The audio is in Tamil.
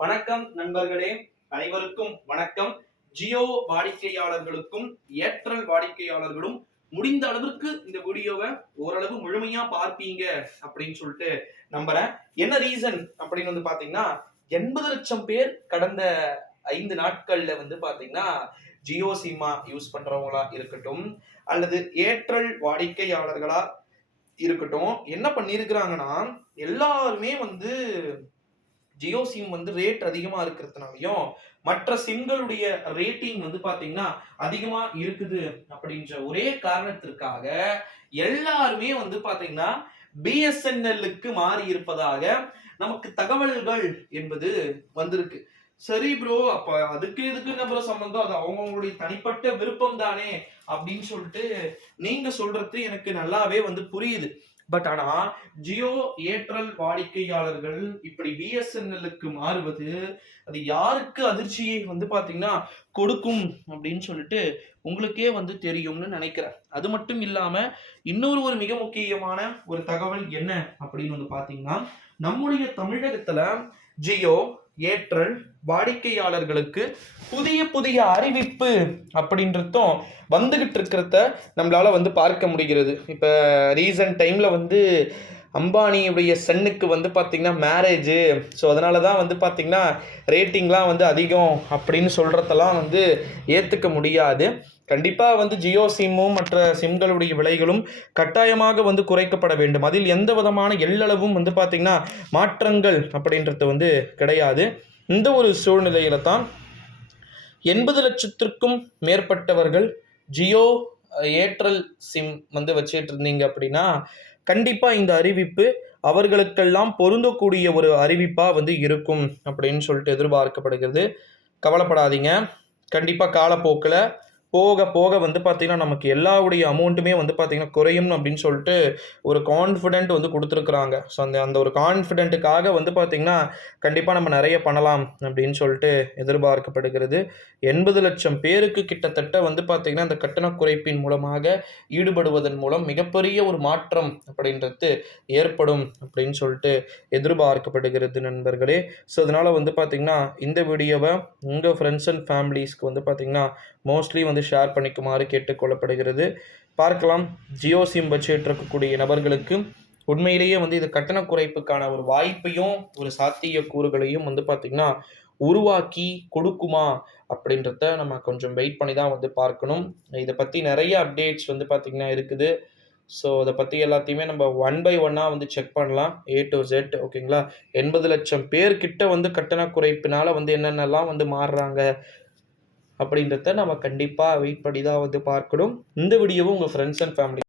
வணக்கம் நண்பர்களே அனைவருக்கும் வணக்கம். ஜியோ வாடிக்கையாளர்களுக்கும் ஏர்டெல் வாடிக்கையாளர்களும் முடிந்த அளவிற்கு இந்த வீடியோவை ஓரளவு முழுமையா பார்ப்பீங்க அப்படின்னு சொல்லிட்டு நம்புறேன். என்ன ரீசன் அப்படின்னு வந்து பாத்தீங்கன்னா எண்பது லட்சம் பேர் கடந்த ஐந்து நாட்கள்ல வந்து பாத்தீங்கன்னா ஜியோ சிம்மா யூஸ் பண்றவங்களா இருக்கட்டும் அல்லது ஏர்டெல் வாடிக்கையாளர்களா இருக்கட்டும் என்ன பண்ணிருக்கிறாங்கன்னா எல்லாருமே வந்து ஜியோ சிம் வந்து ரேட் அதிகமாக இருக்கிறதுனாலையும் மற்ற சிம்களுடைய ரேட்டிங் வந்து பார்த்தீங்கன்னா அதிகமாக இருக்குது அப்படின்ற ஒரே காரணத்திற்காக எல்லாருமே வந்து பார்த்தீங்கன்னா பிஎஸ்என்எல்லுக்கு மாறி இருப்பதாக நமக்கு தகவல்கள் என்பது வந்திருக்கு. சரி ப்ரோ அப்ப அதுக்கு இதுக்கு என்ன ப்ரோ சம்பந்தம்? அது அவங்கவுங்களுடைய தனிப்பட்ட விருப்பம் தானே அப்படின்னு சொல்லிட்டு நீங்க சொல்றது எனக்கு நல்லாவே வந்து புரியுது. பட் ஆனா ஜியோ ஏர்டெல் வாடிக்கையாளர்கள் இப்படி பிஎஸ்என்எல்லுக்கு மாறுவது அது யாருக்கு அதிர்ச்சியை வந்து பாத்தீங்கன்னா கொடுக்கும் அப்படின்னு சொல்லிட்டு உங்களுக்கே வந்து தெரியும்னு நினைக்கிறேன். அது மட்டும் இல்லாம இன்னொரு ஒரு மிக முக்கியமான ஒரு தகவல் என்ன அப்படின்னு வந்து பாத்தீங்கன்னா நம்முடைய தமிழகத்துல ஜியோ ஏற்றல் வாடிக்கையாளர்களுக்கு புதிய புதிய அறிவிப்பு அப்படின்றதும் வந்துகிட்டு இருக்கிறத நம்மளால் வந்து பார்க்க முடிகிறது. இப்போ ரீசன்ட் டைமில் வந்து அம்பானியுடைய சன்னுக்கு வந்து பார்த்திங்கன்னா மேரேஜு ஸோ அதனால தான் வந்து பார்த்திங்கன்னா ரேட்டிங்லாம் வந்து அதிகம் அப்படின்னு சொல்கிறதெல்லாம் வந்து ஏற்றுக்க முடியாது. கண்டிப்பாக வந்து ஜியோ சிம்மும் மற்ற சிம்களுடைய விலைகளும் கட்டாயமாக வந்து குறைக்கப்பட வேண்டும். அதில் எந்த விதமான எள்ளளவும் வந்து பார்த்திங்கன்னா மாற்றங்கள் அப்படின்றது வந்து கிடையாது. இந்த ஒரு சூழ்நிலையில தான் எண்பது லட்சத்திற்கும் மேற்பட்டவர்கள் ஜியோ ஏர்டெல் சிம் வந்து வச்சுட்டு இருந்தீங்க அப்படின்னா கண்டிப்பாக இந்த அறிவிப்பு அவர்களுக்கெல்லாம் பொருந்தக்கூடிய ஒரு அறிவிப்பாக வந்து இருக்கும் அப்படின்னு சொல்லிட்டு எதிர்பார்க்கப்படுகிறது. கவலைப்படாதீங்க. கண்டிப்பாக காலப்போக்கில் போக போக வந்து பார்த்திங்கன்னா நமக்கு எல்லாவுடைய அமௌண்ட்டுமே வந்து பார்த்திங்கன்னா குறையும் அப்படின்னு சொல்லிட்டு ஒரு கான்ஃபிடென்ட் வந்து கொடுத்துருக்குறாங்க. ஸோ அந்த அந்த ஒரு கான்ஃபிடென்ட்டுக்காக வந்து பார்த்திங்கன்னா கண்டிப்பாக நம்ம நிறைய பண்ணலாம் அப்படின்னு சொல்லிட்டு எதிர்பார்க்கப்படுகிறது. எண்பது லட்சம் பேருக்கு கிட்டத்தட்ட வந்து பார்த்திங்கன்னா அந்த கட்டண குறைப்பின் மூலமாக ஈடுபடுவதன் மூலம் மிகப்பெரிய ஒரு மாற்றம் அப்படின்றது ஏற்படும் அப்படின்னு சொல்லிட்டு எதிர்பார்க்கப்படுகிறது நண்பர்களே. ஸோ அதனால் வந்து பார்த்திங்கன்னா இந்த வீடியோவை உங்கள் ஃப்ரெண்ட்ஸ் அண்ட் ஃபேமிலிஸ்க்கு வந்து பார்த்திங்கன்னா மோஸ்ட்லி வந்து ஷேர் பண்ணிக்குமாறு கேட்டுக்கொள்ளப்படுகிறது பார்க்கலாம். ஜியோ சிம் வச்சுட்டு இருக்கக்கூடிய நபர்களுக்கு உண்மையிலேயே வந்து இது கட்டண குறைப்புக்கான ஒரு வாய்ப்பையும் ஒரு சாத்திய கூறுகளையும் வந்து பார்த்திங்கன்னா உருவாக்கி கொடுக்குமா அப்படின்றத நம்ம கொஞ்சம் வெயிட் பண்ணி தான் வந்து பார்க்கணும். இதை பற்றி நிறைய அப்டேட்ஸ் வந்து பார்த்திங்கன்னா இருக்குது. ஸோ அதை பற்றி எல்லாத்தையுமே நம்ம ஒன் பை ஒன்னாக வந்து செக் பண்ணலாம். ஏ டு ஜெட் ஓகேங்களா எண்பது லட்சம் பேர்கிட்ட வந்து கட்டண குறைப்பினால் வந்து என்னென்னலாம் வந்து மாறுறாங்க? அப்படின்றத நம்ம கண்டிப்பாக வெயிட் பண்ணி தான் வந்து பார்க்கணும். இந்த வீடியோவும் உங்கள் ஃப்ரெண்ட்ஸ் அண்ட் ஃபேமிலி